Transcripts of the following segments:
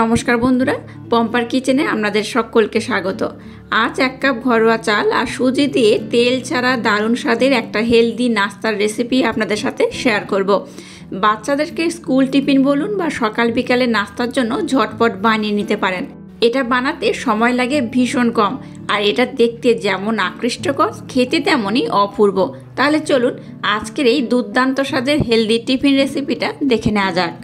নমস্কার বন্ধুরা, পম্পার কিচেনে আপনাদের সকলকে স্বাগত। আজ 1 কাপ ঘরোয়া চাল আর সুজি দিয়ে তেল ছাড়া দারুণ স্বাদের একটা হেলদি নাস্তার রেসিপি আপনাদের সাথে শেয়ার করব। বাচ্চাদেরকে স্কুল টিফিন বলুন বা সকাল বিকালে নাস্তার জন্য ঝটপট বানিয়ে নিতে পারেন। এটা বানাতে সময় লাগে ভীষণ কম, আর এটা দেখতে যেমন আকৃষ্টকর, খেতে তেমনই অপূর্ব। তাহলে চলুন আজকের এই দুর্দান্ত স্বাদের হেলদি টিফিন রেসিপিটা দেখে নেওয়া যাক।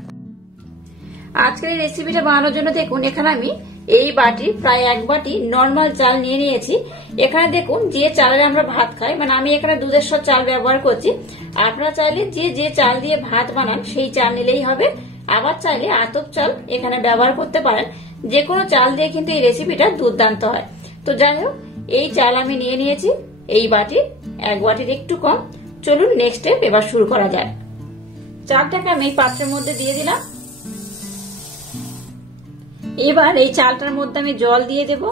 আজকের এই রেসিপিটা বানানোর জন্য দেখুন, এখানে আমি এই বাটি প্রায় 1 বাটি নর্মাল চাল নিয়ে নিয়েছি। এখানে দেখুন, যে চালের আমরা ভাত খাই, মানে আমি এখানে দুধেশ্বর চাল ব্যবহার করছি। আপনারা চাইলে যে চাল দিয়ে ভাত বানান সেই চাল নিলেই হবে। আবার চাইলে আতপ চাল এখানে ব্যবহার করতে পারেন। যে কোনো চাল দিয়ে কিন্তু এই রেসিপিটা দুর্দান্ত হয়। তো যাই হোক, এই চাল আমি নিয়ে নিয়েছি এই বাটি, 1 বাটির একটু কম। চলুন নেক্সট স্টেপ এবার শুরু করা যায়। চালটাকে আমি এই পাত্রের মধ্যে দিয়ে দিলাম। এবার এই চালটার মধ্যে আমি জল দিয়ে দেব।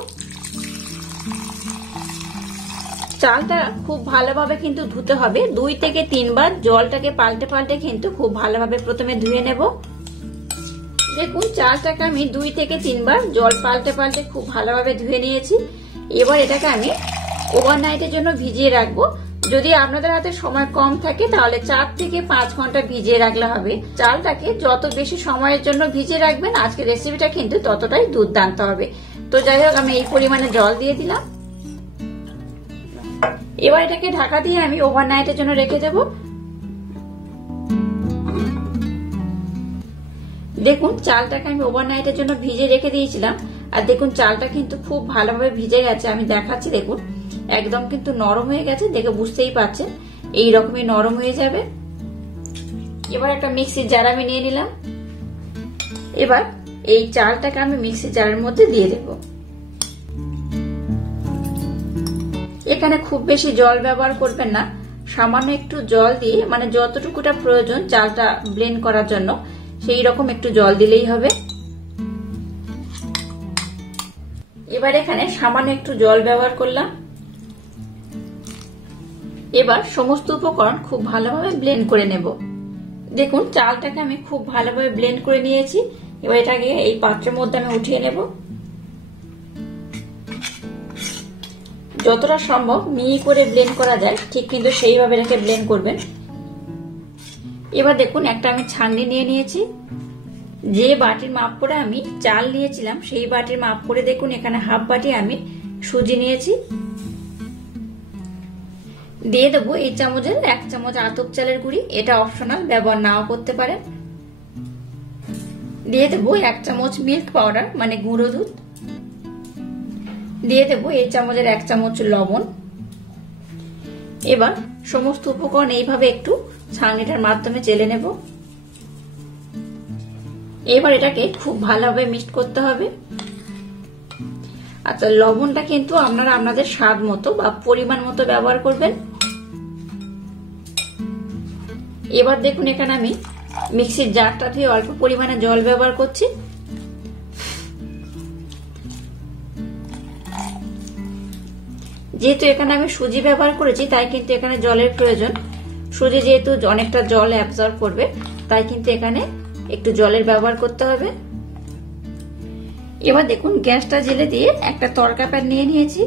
চালটা খুব ভালোভাবে কিন্তু ধুতে হবে, 2 থেকে 3 বার জলটাকে পাল্টে পাল্টে কিন্তু খুব ভালোভাবে প্রথমে ধুয়ে নেব। দেখুন, চালটাকে আমি 2 থেকে 3 বার জল পাল্টে পাল্টে খুব ভালোভাবে ধুয়ে নিয়েছি। এবার এটাকে আমি ওভারনাইটের জন্য ভিজিয়ে রাখবো। যদি আপনাদের হাতে সময় কম থাকে তাহলে 4 থেকে 5 ঘন্টা ভিজিয়ে রাখলে হবে। চালটাকে যত বেশি সময়ের জন্য ভিজিয়ে রাখবেন আজকের রেসিপিটা কিন্তু ততটাই দুর্দান্ত হবে। তো যাই হোক, আমি এই পরিমাণে জল দিয়ে দিলাম। এবার এটাকে ঢাকা দিয়ে আমি ওভারনাইটের জন্য রেখে দেব। দেখুন, চালটাকে আমি ওভারনাইটের জন্য ভিজে রেখে দিয়েছিলাম। আর দেখুন, চালটা কিন্তু খুব ভালোভাবে ভিজে গেছে। আমি দেখাচ্ছি, দেখুন একদম কিন্তু নরম হয়ে গেছে, দেখে বুঝতেই পারছেন এই রকমই নরম হয়ে যাবে। এবার একটা মিক্সির জার আমি নিয়ে নিলাম। এবার এই চালটাকে আমি মিক্সির জারের মধ্যে দিয়ে দেব। এখানে খুব বেশি জল ব্যবহার করবেন না, সামান্য একটু জল দিয়ে, মানে যতটুকুটা প্রয়োজন চালটা ব্লেন্ড করার জন্য সেই রকম একটু জল দিলেই হবে। এবার এখানে সামান্য একটু জল ব্যবহার করলাম। এবার সমস্ত উপকরণ খুব ভালোভাবে ব্লেন্ড করে নেব। দেখুন, চালটাকে আমি খুব ভালোভাবে ব্লেন্ড করে নিয়েছি। এবার এটাকে এই পাত্রের মধ্যে আমি উঠিয়ে নেব। যতটা সম্ভব মিহি করে ব্লেন্ড করা যায় ঠিক কিন্তু সেইভাবে এটাকে ব্লেন্ড করবেন। এবার দেখুন, একটা আমি ছাঁকনি নিয়ে নিয়েছি। যে বাটির মাপ করে আমি চাল নিয়েছিলাম সেই বাটির মাপ করে দেখুন এখানে হাফ বাটি আমি সুজি নিয়েছি। দিয়ে দেবো এই চামচের 1 চামচ আতপ চালের গুঁড়ি, এটা অপশনাল, ব্যবহার নাও করতে পারেন। দিয়ে দেবো 1 চামচ মিল্ক পাউডার, মানে গুঁড়ো দুধ। দিয়ে দেবো এই চামচের 1 চামচ লবণ। এবার সমস্ত উপকরণ এইভাবে একটু ছাঁকনিটার মাধ্যমে চেলে নেব। এবার এটাকে খুব ভালোভাবে মিক্স করতে হবে। আচ্ছা, লবণটা কিন্তু আপনারা আপনাদের স্বাদ মতো বা পরিমাণ মতো ব্যবহার করবেন। এবার দেখুন, এখানে আমি মিক্সির জারটা ধুয়ে অল্প পরিমাণে জল ব্যবহার করছি। যেহেতু এখানে আমি সুজি ব্যবহার করেছি তাই কিন্তু এখানে জলের প্রয়োজন। সুজি যেহেতু অনেকটা জল অ্যাবজর্ব করবে তাই কিন্তু এখানে একটু জলের ব্যবহার করতে হবে। এবার দেখুন, গ্যাসটা জেলে দিয়ে একটা তড়কা প্যান নিয়ে নিয়েছি।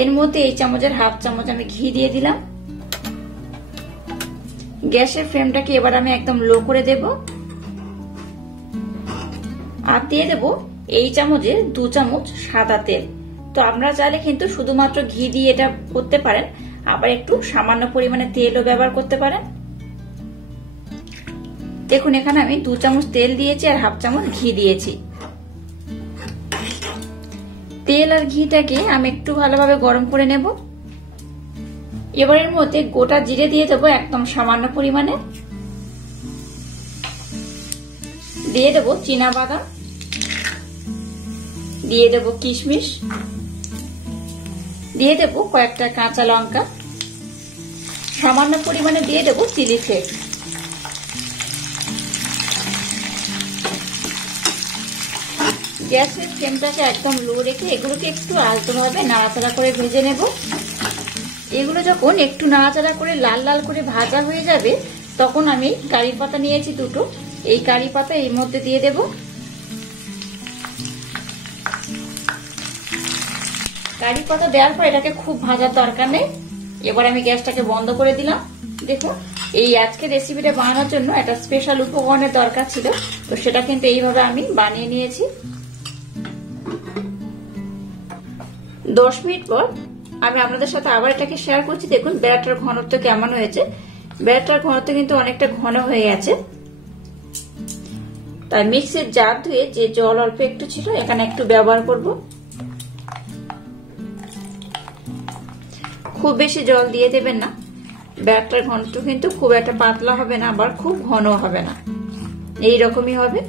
এর মধ্যে এই চামচের হাফ চামচ আমি ঘি দিয়ে দিলাম। গ্যাসের ফ্লেমটাকে এবার আমি একদম লো করে দেব। আর দিয়ে দেব এই চামচের 2 চামচ সাদা তেল। তো আপনারা চাইলে কিন্তু শুধুমাত্র ঘি দিয়ে এটা করতে পারেন, আবার একটু সামান্য পরিমাণে তেলও ব্যবহার করতে পারেন। দেখুন, এখানে আমি 2 চামচ তেল দিয়েছি আর হাফ চামচ ঘি দিয়েছি। তেল আর ঘিটাকে আমি একটু ভালোভাবে গরম করে নেব। এবার এর মধ্যে গোটা জিরে দিয়ে দেবো একদম সামান্য পরিমাণে। দিয়ে দেবো চীনা বাদাম, দিয়ে দেবো কিশমিশ, দিয়ে দেবো কয়েকটা কাঁচা লঙ্কা, সামান্য পরিমাণে দিয়ে দেবো চিলি ফ্লেক্স। গ্যাসের ফ্লেমটাকে একদম লো রেখে এগুলোকে একটু আলতোভাবে নাড়াচাড়া করে ভেজে নেব। এগুলো যখন একটু নাড়াচাড়া করে লাল লাল করে ভাজা হয়ে যাবে তখন আমি কারি পাতা নিয়েছি 2টো, এই কারি পাতা এর মধ্যে দিয়ে দেব। কারি পাতা দেওয়ার পর এটাকে খুব ভাজার দরকার নেই। এবার আমি গ্যাসটাকে বন্ধ করে দিলাম। দেখুন, এই আজকে রেসিপিটা বানানোর জন্য একটা স্পেশাল উপকরণের দরকার ছিল, তো সেটা কিন্তু এইভাবে আমি বানিয়ে নিয়েছি। 10 মিনিট পর আমি আপনাদের সাথে আবার এটাকে শেয়ার করছি। দেখুন ব্যাটার ঘনত্ব কেমন হয়েছে। ব্যাটার ঘনত্ব কিন্তু অনেকটা ঘন হয়ে গেছে। তাই মিক্সির জার ধুয়ে যে জল অল্প একটু ছিল এখানে একটু ব্যবহার করব। খুব বেশি জল দিয়ে দেবেন না। ব্যাটার ঘনত্ব কিন্তু খুব একটা পাতলা হবে না, আবার খুব ঘন হবে না, এই রকমই হবে।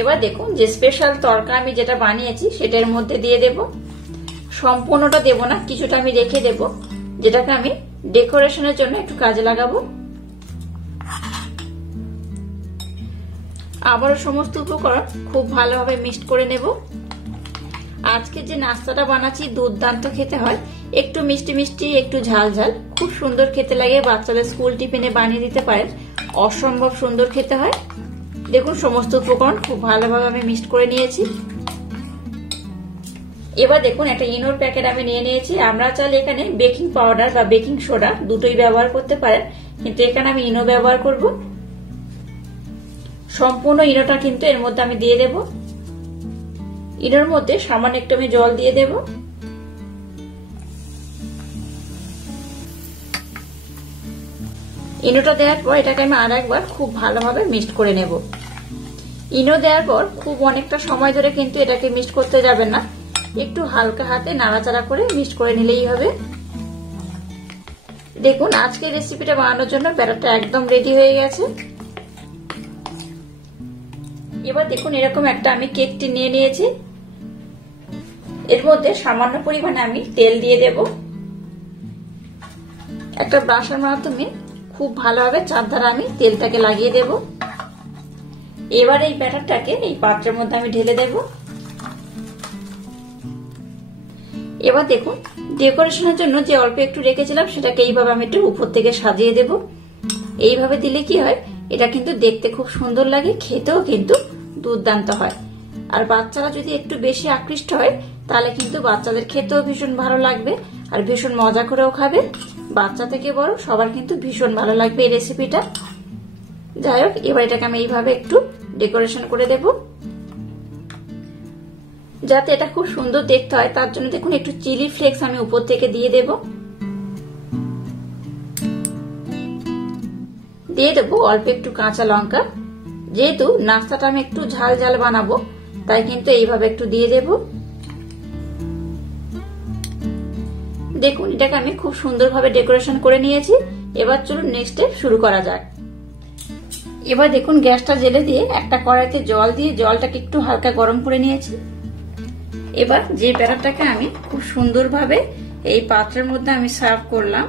এবার দেখুন যে স্পেশাল তরকা আমি যেটা বানিয়েছি সেটার মধ্যে দিয়ে দেব। সম্পূর্ণটা দেব না, কিছুটা আমি রেখে দেব, যেটাকে আমি ডেকোরেশনের জন্য একটু কাজে লাগাবো। আবারও সমস্ত উপকরণ খুব ভালোভাবে মিক্সড করে নেব। আজকে যে নাস্তাটা বানাচ্ছি দুর্দান্ত খেতে হয়, একটু মিষ্টি মিষ্টি একটু ঝাল ঝাল, খুব সুন্দর খেতে লাগে। বাচ্চাদের স্কুল টিফিনে বানিয়ে দিতে পারেন, অসম্ভব সুন্দর খেতে হয়। দেখুন সমস্ত উপকরণ খুব ভালোভাবে আমি মিক্সড করে নিয়েছি। এবার দেখুন একটা ইনোর প্যাকেট আমি নিয়ে নিয়েছি। আমরা চাইলে এখানে বেকিং পাউডার বা বেকিং সোডা দুটোই ব্যবহার করতে পারেন, কিন্তু এখানে আমি ইনো ব্যবহার করব। সম্পূর্ণ ইনোটা কিন্তু এর মধ্যে আমি দিয়ে দেব। ইনোর মধ্যে সামান্য একটু আমি জল দিয়ে দেব। ইনোটা দেওয়ার পর এটাকে আমি আর একবার খুব ভালোভাবে মিক্সড করে নেব। ইনো দেওয়ার পর খুব অনেকটা সময় ধরে কিন্তু এটাকে মিক্সড করতে যাবেন না, একটু হালকা হাতে নাড়াচাড়া করে মিক্সড করে নিলেই হবে। দেখুন আজকে রেসিপিটা বানানোর জন্য ব্যাটারটা একদম রেডি হয়ে গেছে। এবার দেখুন এরকম একটা আমি কেকটি নিয়ে নিয়েছি। এর মধ্যে সামান্য পরিমাণে আমি তেল দিয়ে দেব। একটা ব্রাশের মাধ্যমে খুব ভালোভাবে চারধারে আমি তেলটাকে লাগিয়ে দেব। এবার এই ব্যাটারটাকে এই পাত্রের মধ্যে আমি ঢেলে দেব। এবার দেখুন ডেকোরেশনের জন্য যে অল্প একটু রেখেছিলাম সেটাকে এইভাবে আমি একটু উপর থেকে সাজিয়ে দেব। এইভাবে দিলে কি হয়, এটা কিন্তু দেখতে খুব সুন্দর লাগে, খেতেও কিন্তু দুর্দান্ত হয়। আর বাচ্চারা যদি একটু বেশি আকৃষ্ট হয় তাহলে কিন্তু বাচ্চাদের খেতেও ভীষণ ভালো লাগবে আর ভীষণ মজা করেও খাবে। বাচ্চা থেকে বড় সবার কিন্তু ভীষণ ভালো লাগবে এই রেসিপিটা। যাই হোক, এবার এটাকে আমি এইভাবে একটু ডেকোরেশন করে দেব যাতে এটা খুব সুন্দর দেখতে হয়। তার জন্য দেখুন একটু চিলি ফ্লেক্স আমি উপর থেকে দিয়ে দেব। দিয়ে দেবো অল্প একটু কাঁচা লঙ্কা। যেহেতু নাস্তাটা আমি একটু ঝাল ঝাল বানাবো তাই কিন্তু এইভাবে একটু দিয়ে দেব। দেখুন এটাকে আমি খুব সুন্দরভাবে ডেকোরেশন করে নিয়েছি। এবার চলুন নেক্সট স্টেপ শুরু করা যাক। এবার দেখুন গ্যাসটা জেলে দিয়ে একটা কড়াইতে জল দিয়ে জলটাকে একটু হালকা গরম করে নিয়েছি। এবার যে ব্যাটারটাকে আমি খুব সুন্দরভাবে এই পাত্রের মধ্যে আমি সার্ভ করলাম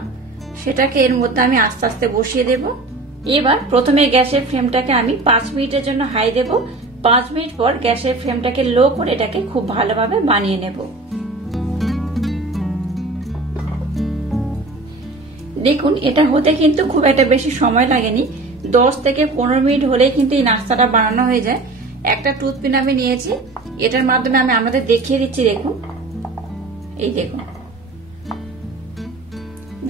সেটাকে এর মধ্যে আমি আস্তে আস্তে বসিয়ে দেব। এবার প্রথমে গ্যাসের ফ্লেমটাকে আমি 5 মিনিটের জন্য হাই দেব। 5 মিনিট পর গ্যাসের ফ্লেমটাকে লো করে এটাকে খুব ভালোভাবে বানিয়ে নেব। দেখুন এটা হতে কিন্তু খুব একটা বেশি সময় লাগেনি, 10 থেকে 15 মিনিট হলেই কিন্তু এই নাস্তাটা বানানো হয়ে যায়। একটা টুথপিন আমি নিয়েছি, এটার মাধ্যমে আমি আপনাদের দেখিয়ে দিচ্ছি। দেখুন এই দেখুন,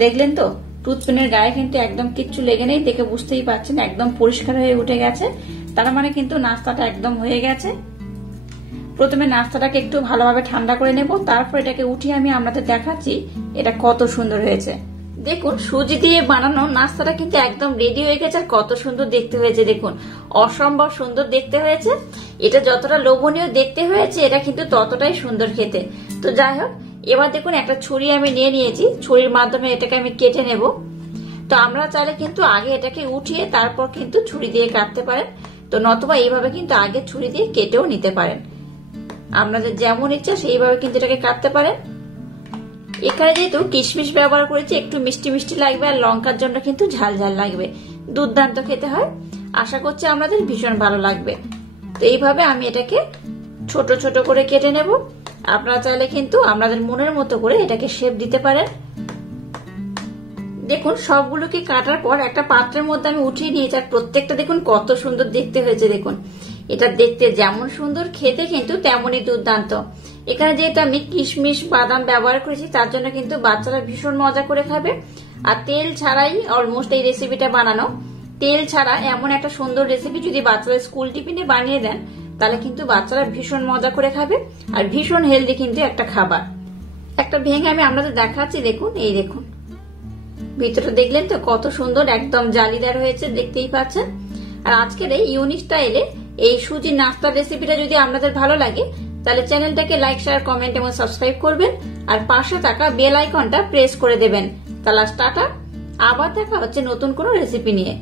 দেখলেন তো টুথপিনের গায়ে কিন্তু একদম কিচ্ছু লেগে নেই, দেখে বুঝতেই পারছেন একদম পরিষ্কার হয়ে উঠে গেছে। তার মানে কিন্তু নাস্তাটা একদম হয়ে গেছে। প্রথমে নাস্তাটাকে একটু ভালোভাবে ঠান্ডা করে নেব, তারপর এটাকে উঠিয়ে আমি আপনাদের দেখাচ্ছি এটা কত সুন্দর হয়েছে। দেখুন সুজি দিয়ে বানানো নাস্তাটা কিন্তু একদম রেডি হয়ে গেছে আর কত সুন্দর দেখতে হয়েছে। দেখুন অসম্ভব সুন্দর দেখতে হয়েছে। এটা যতটা লোভনীয় দেখতে হয়েছে এটা কিন্তু ততটাই সুন্দর খেতে। তো যাই হোক, এবার দেখুন একটা ছুরি আমি নিয়ে নিয়েছি, ছুরির মাধ্যমে এটাকে আমি কেটে নেব। তো আমরা চাইলে কিন্তু আগে এটাকে উঠিয়ে তারপর কিন্তু ছুরি দিয়ে কাটতে পারেন, তো নতুবা এইভাবে কিন্তু আগে ছুরি দিয়ে কেটেও নিতে পারেন। আপনাদের যেমন ইচ্ছা সেইভাবে কিন্তু এটাকে কাটতে পারেন। এখানে যেহেতু কিশমিশ ব্যবহার করেছি একটু মিষ্টি মিষ্টি লাগবে আর লঙ্কার জন্য কিন্তু ঝাল ঝাল লাগবে, দুর্দান্ত খেতে হয়। আশা করছি আপনাদের ভীষণ ভালো লাগবে। তো এইভাবে আমি এটাকে ছোট ছোট করে কেটে নেব। আপনারা চাইলে কিন্তু আপনাদের মনের মতো করে এটাকে শেপ দিতে পারেন। দেখুন সবগুলোকে কাটার পর একটা পাত্রের মধ্যে আমি উঠিয়ে নিয়েছি আর প্রত্যেকটা দেখুন কত সুন্দর দেখতে হয়েছে। দেখুন এটা দেখতে যেমন সুন্দর, খেতে কিন্তু তেমনই দুর্দান্ত। এখানে যেহেতু আমি কিশমিশ বাদাম ব্যবহার করেছি, তার জন্য কিন্তু বাচ্চারা ভীষণ মজা করে খাবে। আর তেল ছাড়াই অলমোস্ট এই রেসিপিটা বানানো। তেল ছাড়া এমন একটা সুন্দর রেসিপি যদি বাচ্চারা স্কুল টিফিনে বানিয়ে দেন, তাহলে কিন্তু বাচ্চারা ভীষণ মজা করে খাবে। আর ভীষণ হেলদি কিন্তু একটা খাবার। একটা ভেঙে আমি আপনাদের দেখাচ্ছি, দেখুন, এই দেখুন ভিতরটা দেখলেন তো কত সুন্দর, একদম জালিদার হয়েছে, দেখতেই পাচ্ছেন। আর আজকের এই ইউনিক স্টাইলে এই সুজি নাস্তার রেসিপিটা যদি আপনাদের ভালো লাগে, তাহলে চ্যানেলটাকে লাইক, শেয়ার, কমেন্ট এবং সাবস্ক্রাইব করবেন। আর পাশে থাকা বেল আইকনটা প্রেস করে দেবেন। তাহলে টাটা, আবার দেখা হচ্ছে নতুন কোনো রেসিপি নিয়ে।